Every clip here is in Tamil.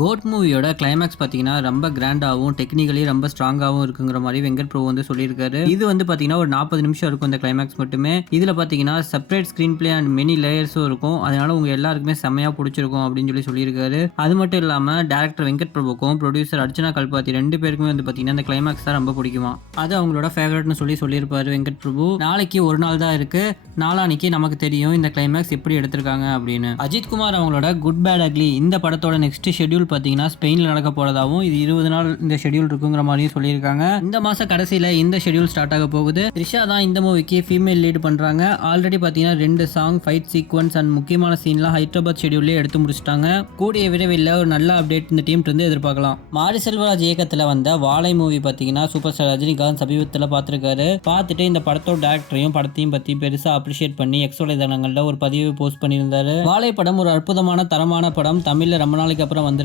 கோட் மூவியோட கிளைமேக்ஸ் பார்த்தீங்கன்னா ரொம்ப கிராண்டாகவும் டெக்னிக்கலி ரொம்ப ஸ்ட்ராங்காகவும் இருக்குங்கிற மாதிரி வெங்கட் பிரபு வந்து சொல்லியிருக்காரு. இது வந்து பார்த்தீங்கன்னா ஒரு 40 நிமிஷம் இருக்கும் இந்த கிளைமேக்ஸ் மட்டுமே. இதில் பார்த்தீங்கன்னா separate screen play and many லேயர்ஸும் இருக்கும். அதனால உங்க எல்லாருக்குமே செம்மையாக பிடிச்சிருக்கும் அப்படின்னு சொல்லியிருக்காரு. அது மட்டும் இல்லாமல் டேரக்டர் வெங்கட் பிரபுக்கும் ப்ரொடியூசர் அர்ச்சனா கல்பாத்தி 2 பேருக்குமே வந்து பார்த்தீங்கன்னா இந்த கிளைமேக்ஸ் தான் ரொம்ப பிடிக்குமா. அது அவங்களோட ஃபேவரட்னு சொல்லியிருப்பாரு வெங்கட் பிரபு. நாளைக்கு ஒரு நாள் தான் இருக்கு, நாளானிக்கு நமக்கு தெரியும் இந்த கிளைமேக்ஸ் எப்படி எடுத்திருக்காங்க அப்படின்னு. அஜித் குமார் அவங்களோட குட் பேட் அக்லி இந்த படத்தோட நெக்ஸ்ட் ஷெட்யூல் பார்த்தீங்கன்னா ஸ்பெயினில் நடக்க போறதாவும், இது 20 நாள் இந்த ஷெட்யூல் இருக்குங்கிற மாதிரியும் சொல்லியிருக்காங்க. இந்த மாச கடைசியில் இந்த ஷெட்யூல் ஸ்டார்ட் ஆக போகுது. த்ரிஷா தான் இந்த மூவிக்கு ஃபீமேல் லீட் பண்றாங்க. ஆல்ரெடி பார்த்தீங்கன்னா 2 சாங், ஃபைட் சீக்வன்ஸ் அண்ட் முக்கியமான சீன்லாம் ஹைதராபாத் ஷெட்யூல்லே எடுத்து முடிச்சிட்டாங்க. கூடிய விரைவில் ஒரு நல்ல அப்டேட் இந்த டீம் இருந்து எதிர்பார்க்கலாம். மாரி செல்வராஜ் இயக்கத்தில் வந்த வாழை மூவி பார்த்தீங்கன்னா சூப்பர் ஸ்டார் ரஜினிகாந்த் சமீபத்தில் பார்த்துருக்காரு. பார்த்துட்டு இந்த படத்தோட டேரக்டரையும் படத்தையும் பற்றி பெருசாக அப்ரிஷியேட் பண்ணி எக்ஸோலை தளங்களில் ஒரு பதிவு போஸ்ட் பண்ணியிருந்தாரு. வாழை படம் ஒரு அற்புதமான தரமான படம், தமிழில் ரொம்ப நாளைக்கு அப்புறம் வந்திருக்கணும்.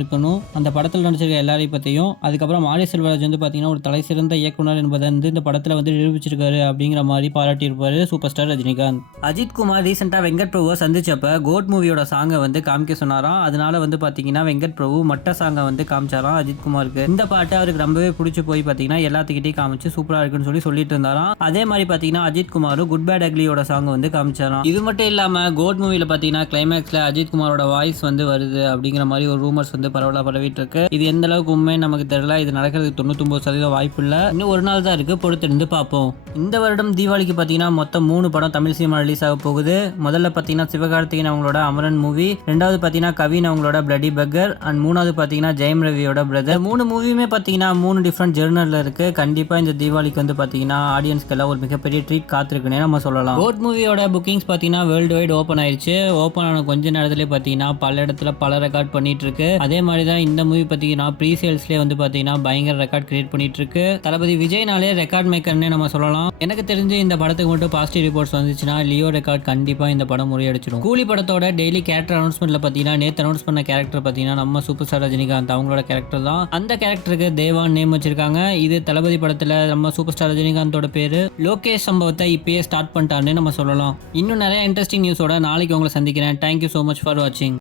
அந்த படத்தில் நடிச்சிருக்க எல்லாரையும் பற்றியும், அதுக்கப்புறம் மாரி செல்வராஜ் வந்து பார்த்தீங்கன்னா ஒரு தலை சிறந்த இயக்குனர் என்பதை வந்து இந்த படத்தில் வந்து நிரூபிச்சிருக்காரு அப்படிங்கிற மாதிரி பாராட்டியிருப்பாரு சூப்பர் ஸ்டார் ரஜினிகாந்த். அஜித் குமார் ரீசெண்டாக வெங்கட் பிரபுவை சந்திச்சப்ப கோட் மூவியோட சாங்கை வந்து காமிக்க சொன்னாராம். அதனால வந்து பார்த்தீங்கன்னா வெங்கட் பிரபு மட்ட சாங்கை வந்து காமிச்சாராம் அஜித் குமாருக்கு. இந்த பாட்டு அவருக்கு ரொம்பவே பிடிச்சி போய் பார்த்தீங்கன்னா எல்லாத்துக்கிட்டையும் காமிச்சு சூப்பராக இருக்குன்னு சொல்லிட்டு இருந்தாராம். அதே மாதிரி பார்த்தீங்கன்னா அஜித் குமாரும் குட் பேட் அக்லியோட சாங் வந்து காமிச்சாராம். இது மட்டும் இல்லாமல் கோட் மூவியில் பார்த்தீங்கன்னா கிளைமேக்ஸில் அஜித் குமாரோட வாய்ஸ் வந்து வருது அப்படிங்கிற மாதிரி ஒரு ரூமர்ஸ் வந்து பரவலாக பரவிட்டு இருக்கு. இது எந்த அளவுக்கு உண்மை நமக்கு தெரியல. இது நடக்கிறதுக்கு 99% வாய்ப்பு இல்லை. இன்னும் ஒரு நாள் தான் இருக்கு, பொறுத்திருந்து பார்ப்போம். இந்த வருடம் தீபாவளிக்கு பார்த்தீங்கன்னா மொத்தம் 3 படம் தமிழ் சினிமா ரிலீஸ் ஆக போகுது. முதல்ல பார்த்தீங்கன்னா சிவகார்த்திகேயன் அவங்களோட அமரன் மூவி, ரெண்டாவது பார்த்தீங்கன்னா கவின் அவங்களோட பிளடி பக்கர் அண்ட் மூணாவது பார்த்தீங்கன்னா ஜெயம் ரவியோட பிரதர். 3 மூவியுமே பார்த்தீங்கன்னா 3 டிஃப்ரெண்ட் ஜெர்னல்ல இருக்கு. கண்டிப்பாக இந்த தீபாவளிக்கு வந்து பார்த்தீங்கன்னா ஆடியன்ஸ்க்கு எல்லாம் ஒரு மிகப்பெரிய ட்ரீட் காத்திருக்குன்னே நம்ம சொல்லலாம். கோட் மூவியோட புக்கிங்ஸ் பார்த்தீங்கன்னா வேர்ல்டு வைட் ஓப்பன் ஆயிடுச்சு. ஓப்பன் ஆன கொஞ்ச நேரத்திலே பார்த்தீங்கன்னா பல இடத்துல பல ரெக்கார்ட் பண்ணிட்டு இருக்கு. அதே மாதிரி தான் இந்த மூவி பார்த்தீங்கன்னா ப்ரீ சேல்ஸ்லேயே வந்து பார்த்தீங்கன்னா பயங்கர ரெக்கார்ட் கிரியேட் பண்ணிட்டு இருக்கு. தளபதி விஜய்னாலே ரெக்கார்ட் மேக்கர்னே நம்ம சொல்லலாம். எனக்கு தெரிஞ்சு இந்த படத்துக்கு மட்டும் பாசிட்டிவ் ரிப்போர்ட்ஸ் வந்துச்சுன்னா லியோ ரெக்கார்ட் கண்டிப்பாக இந்த படம் முறியடிச்சிடும். கூலி படத்தோட டெய்லி கேரக்டர் அனௌன்ஸ்மெண்ட்ல பார்த்தீங்கன்னா நேற்று அனௌன்ஸ் பண்ண கேரக்டர் பார்த்தீங்கன்னா நம்ம சூப்பர் ஸ்டார் ரஜினிகாந்த் அவங்களோட கேரக்டர் தான். அந்த கேரக்டருக்கு தேவான் நேம் வச்சிருக்காங்க. இது தளபதி படத்தில் நம்ம சூப்பர் ஸ்டார் ரஜினிகாந்தோட பேரு. லோகேஷ் சம்பவத்தை இப்பயே ஸ்டார்ட் பண்ணிட்டாருன்னு நம்ம சொல்லலாம். இன்னும் நிறைய இன்ட்ரெஸ்டிங் நியூஸோட நாளைக்கு உங்களை சந்திக்கிறேன். தேங்க்யூ ஸோ மச் ஃபார் வாட்சிங்.